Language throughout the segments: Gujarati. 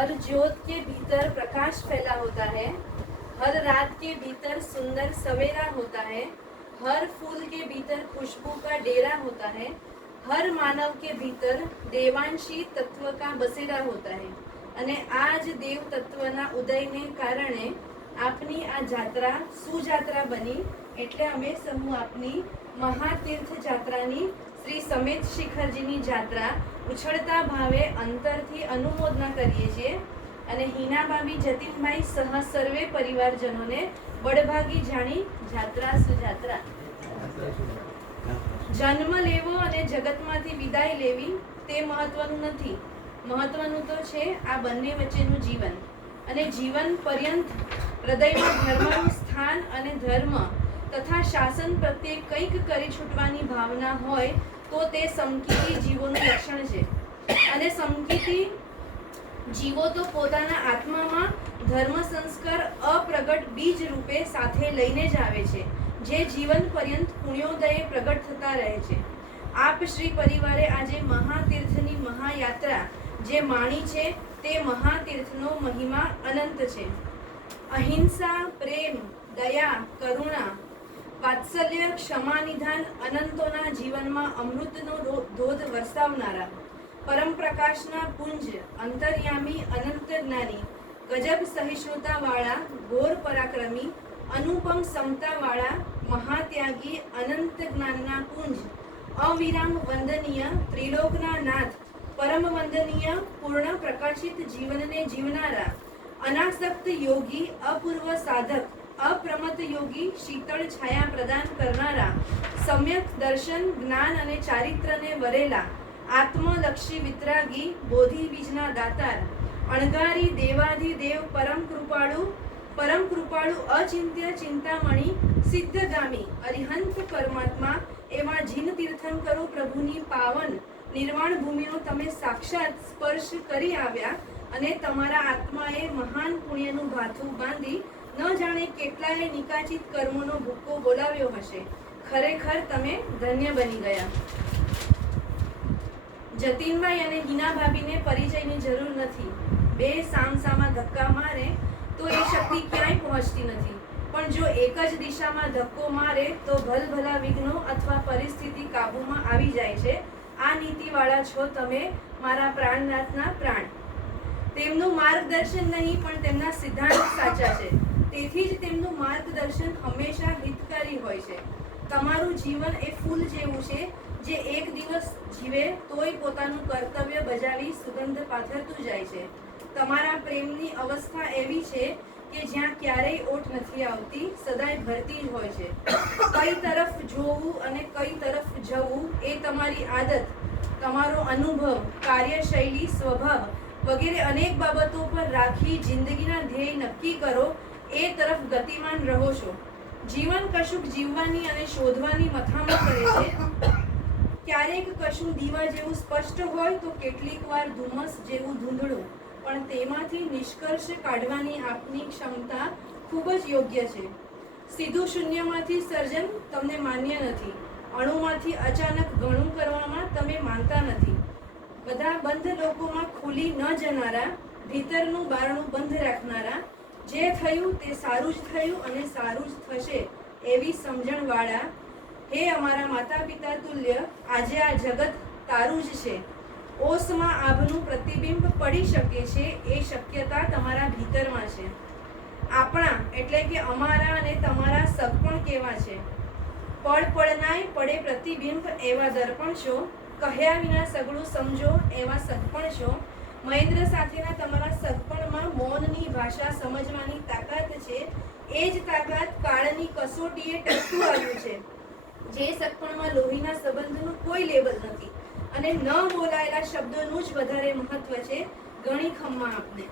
हर ज्योत के भीतर प्रकाश फैला होता है, हर रात के भीतर सुंदर सवेरा होता है, हर फूल के भीतर खुशबू का डेरा होता है, हर मानव के भीतर देवांशी तत्व का बसेरा होता है। અને આ જ દેવ તત્વના ઉદયને કારણે આપની આ જાત્રા સુજાત્રા બની, એટલે અમે સમૂહ આપની મહાતીર્થ જાત્રાની શ્રી સમેત શિખરજીની જાત્રા ઉછળતા ભાવે અંતરથી અનુમોદના કરીએ છીએ અને હિનાભાભી જતીનભાઈ સહ સર્વે પરિવારજનોને બળભાગી જાણી જાત્રા સુજાત્રા। જન્મ લેવો અને જગતમાંથી વિદાય લેવી તે મહત્વનું નથી, મહત્વનું તો છે આ બંને વચ્ચેનું જીવન, અને જીવન પર્યંત હૃદયમાં ધર્મનું સ્થાન અને ધર્મ તથા શાસન પ્રત્યે કંઈક કરી છૂટવાની ભાવના હોય તો તે સમકીતી જીવોનું લક્ષણ છે। અને સમકીતી જીવો તો પોતાના આત્મામાં ધર્મ સંસ્કાર અપ્રગટ બીજ રૂપે સાથે લઈને જ આવે છે, જે જીવન પર્યંત પુણ્યોદયે પ્રગટ થતા રહે છે। આપ શ્રી પરિવારે આજે મહાતીર્થની મહાયાત્રા જે માણી છે તે મહાતીર્થનો મહિમા અનંત છે। અહિંસા, પ્રેમ, દયા, કરુણા, વાત્સલ્ય, ક્ષમા, નિધાન અનંતોના જીવનમાં અમૃતનો ધોધ વરસાવનારા, પરમ પ્રકાશના પુંજ, અંતર્યામી, અનંત જ્ઞાની, ગજબ સહિષ્ણુતાવાળા, ઘોર પરાક્રમી, અનુપમ સમતાવાળા, મહાત્યાગી, અનંત જ્ઞાનના પુંજ, અવિરામ વંદનીય, ત્રિલોકના નાથ, પરમ વંદનીય, પૂર્ણ પ્રકાશિત જીવનને જીવનારા, અનાસક્ત યોગી, અપૂર્વ સાધક, અપ્રમત યોગી, શીતળ છાયા પ્રદાન કરનારા, સમ્યક દર્શન, જ્ઞાન અને ચારિત્રને વરેલા, આત્મલક્ષી વિતરાગી, બોધિ બીજના દાતાર, અણગારી, દેવાધિદેવ, પરમ કૃપાળુ, અચિંત્ય, ચિંતામણી, સિદ્ધગામી, અરિહંત પરમાત્મા એવા જીન તીર્થંકરો પ્રભુની પાવન નિર્વાણ ભૂમિનો તમે સાક્ષાત સ્પર્શ કરી આવ્યા અને તમારા આત્માએ મહાન પુણ્યનું ભાથું બાંધી ન જાણે કેટલાય નિકાચિત કર્મોનો ભૂક્કો બોલાવ્યો હશે। ખરેખર તમે ધન્ય બની ગયા। જતીનભાઈ અને હિનાભાભીને પરિચયની જરૂર નથી, બે સામસામા ધક્કા મારે તો એ શક્તિ ક્યાંય પહોંચતી નથી, પણ જો એક જ દિશામાં ધક્કો મારે તો ભલભલા વિઘ્નો અથવા પરિસ્થિતિ કાબૂમાં આવી જાય છે। આ નીતિવાળા છો તમે, મારા પ્રાણનાથના પ્રાણ। તેમનું માર્ગદર્શન નહીં પણ તેમના સિદ્ધાંત સાચા છે, તેથી જ તેમનું માર્ગદર્શન હંમેશા હિતકારી હોય છે। તમારું જીવન એ ફૂલ જેવું છે જે એક દિવસ જીવે તોય પોતાનું કર્તવ્ય બજાવી સુગંધ પાથરતું જાય છે। તમારા પ્રેમની અવસ્થા એવી છે કે જ્યાં ક્યારેય ઓટ નથી આવતી, સદાય ભરતી જ હોય છે। કઈ તરફ જોવું અને કઈ તરફ જવું એ તમારી આદત, તમારો અનુભવ, કાર્યશૈલી, સ્વભાવ વગેરે અનેક બાબતો પર રાખી જિંદગીના ધ્યેય નક્કી કરો, એ તરફ ગતિમાન રહો છો। જીવન કશુંક જીવવાની અને શોધવાની મથામણ કરે છે, ક્યારેક કશું દીવા જેવું સ્પષ્ટ હોય તો કેટલીક વાર ધુમ્મસ જેવું ધૂંધળું, પણ તેમાંથી નિષ્કર્ષ કાઢવાની આપની ક્ષમતા ખૂબ જ યોગ્ય છે। સીધું શૂન્યમાંથી સર્જન તમને માન્ય નથી, અણુમાંથી અચાનક ઘણું કરવામાં તમે માનતા નથી। બધા બંધ લોકોમાં ખુલી ન જનારા, ભીતરનું બારણું બંધ રાખનારા, જે થયું તે સારું જ થયું અને સારું જ થશે એવી સમજણવાળા, હે અમારા માતા પિતા તુલ્ય, આજે આ જગત તારું જ છે। ઓસમાં આભનું પ્રતિબિંબ પડી શકે છે એ શક્યતા તમારા ભીતરમાં છે। આપણા એટલે કે અમારા અને તમારા સગપણ કેવા છે, પળ પળનાય પડે પ્રતિબિંબ એવા દર્પણ છો, કહ્યા વિના સગળું સમજો એવા સગપણ છો। મહેન્દ્ર સાથેના તમારા સગપણમાં મૌનની ભાષા સમજવાની તાકાત છે, એ જ તાકાત કાળની કસોટીએ ટકતું આવ્યું છે। જે સગપણમાં લોહીના સંબંધનું કોઈ લેબલ નથી અને ન બોલાયેલા શબ્દોનું જ વધારે મહત્વ છે, ગણી ખમ્મા આપને।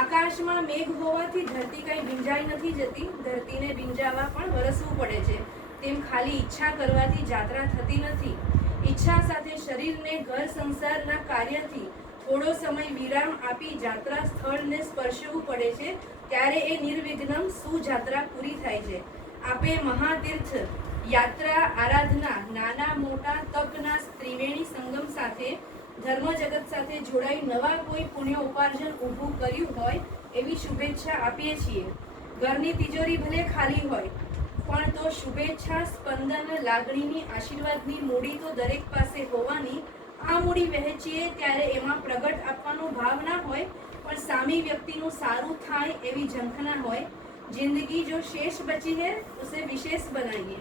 આકાશમાં મેઘ હોવાથી ધરતી કઈ ભીંજાઈ નથી જતી, ધરતીને ભીંજાવા પણ વરસવું પડે છે। તેમ ખાલી ઈચ્છા કરવાથી જાત્રા થતી નથી, ઈચ્છા સાથે શરીરને ઘર સંસારના કાર્યથી થોડો સમય વિરામ આપી જાત્રા સ્થળને સ્પર્શવું પડે છે, ત્યારે એ નિર્વિઘ્નમ સુજાત્રા પૂરી થાય છે। આપે મહાતીર્થ યાત્રા, આરાધના, નાના મોટા તપના ત્રિવેણી સંગમ સાથે ધર્મ જગત સાથે જોડાઈ નવા કોઈ પુણ્ય ઉપાર્જન ઊભું કર્યું હોય એવી શુભેચ્છા આપીએ છીએ. ઘરની તિજોરી ભલે ખાલી હોય પણ તો શુભેચ્છા, સ્પંદન, લાગણીની, આશીર્વાદની મૂડી તો દરેક પાસે હોવાની. આ મૂડી વહેંચીએ ત્યારે એમાં પ્રગટ આપવાનો ભાવ ના હોય પણ સામી વ્યક્તિનું સારું થાય એવી ઝંખના હોય. જિંદગી જો શેષ બચી હે ઉસે વિશેષ બનાવીએ.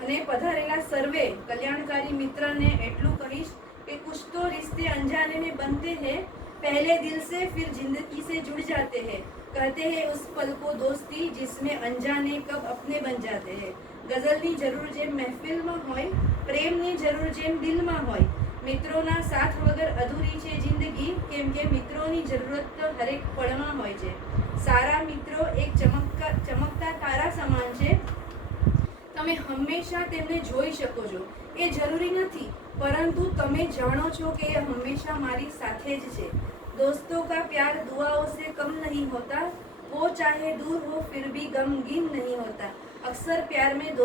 અને પધારેલા સર્વે કલ્યાણકારી મિત્રને એટલું કહીશ कि कुछ तो रिश्ते अनजाने में बनते हैं, पहले दिल से फिर जिंदगी से जुड़ जाते हैं. कहते हैं उस पल को दोस्ती जिसमें अनजाने कब अपने बन जाते हैं. ગઝલની જરૂર જેમ મહેફિલમાં હોય, પ્રેમની જરૂર જેમ દિલમાં હોય. મિત્રોના સાથ વગર અધૂરી છે જિંદગી, કેમ કે મિત્રોની જરૂરત તો હરેક પળમાં હોય છે. સારા મિત્રો એક ચમકતા તારા સમાન છે. તમે હંમેશા તેમને જોઈ શકો છો. એ જરૂરી નથી, પરંતુ તમે જાણો છો કે એ હંમેશા મારી સાથે જ છે. दोस्तों का प्यार दुआओं से कम नहीं होता, वो चाहे दूर हो फिर भी गमगीन नहीं होता. अक्सर प्यार में दोस्त